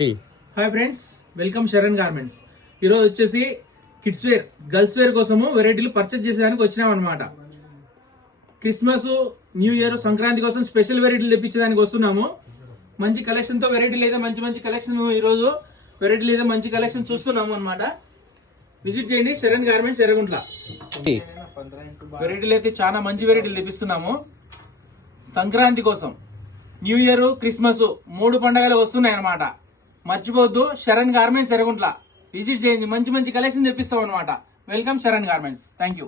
Hi friends, welcome Sharan garments. ఈరోజు వచ్చేసి kids wear, girls wear కోసము వెరైటీలు పర్చేస్ చేసేదానికి వచ్చినాం అనమాట. క్రిస్మస్, న్యూ ఇయర్, సంక్రాంతి కోసం స్పెషల్ వెరైటీలు తెప్పించడానికి వస్తున్నాము. మంచి కలెక్షన్ తో వెరైటీలు అయితే మంచి కలెక్షన్, ఈరోజు వెరైటీలు అయితే మంచి కలెక్షన్ చూస్తున్నాము అనమాట. విజిట్ చేయండి శరణ్ గార్మెంట్స్ ఎర్రగుంట్ల. వెరైటీలు అయితే చాలా మంచి వెరైటీలు తెప్పిస్తున్నాము సంక్రాంతి కోసం. న్యూ ఇయర్, క్రిస్మస్ 3 పండుగలు వస్తున్నాయి అనమాట. మర్చిపోవద్దు, శరణ్ గార్మెంట్స్ ఎర్రగుంట్ల విజిట్ చేయండి. మంచి కలెక్షన్ తెప్పిస్తాం అనమాట. Welcome Sharan garments. Thank you.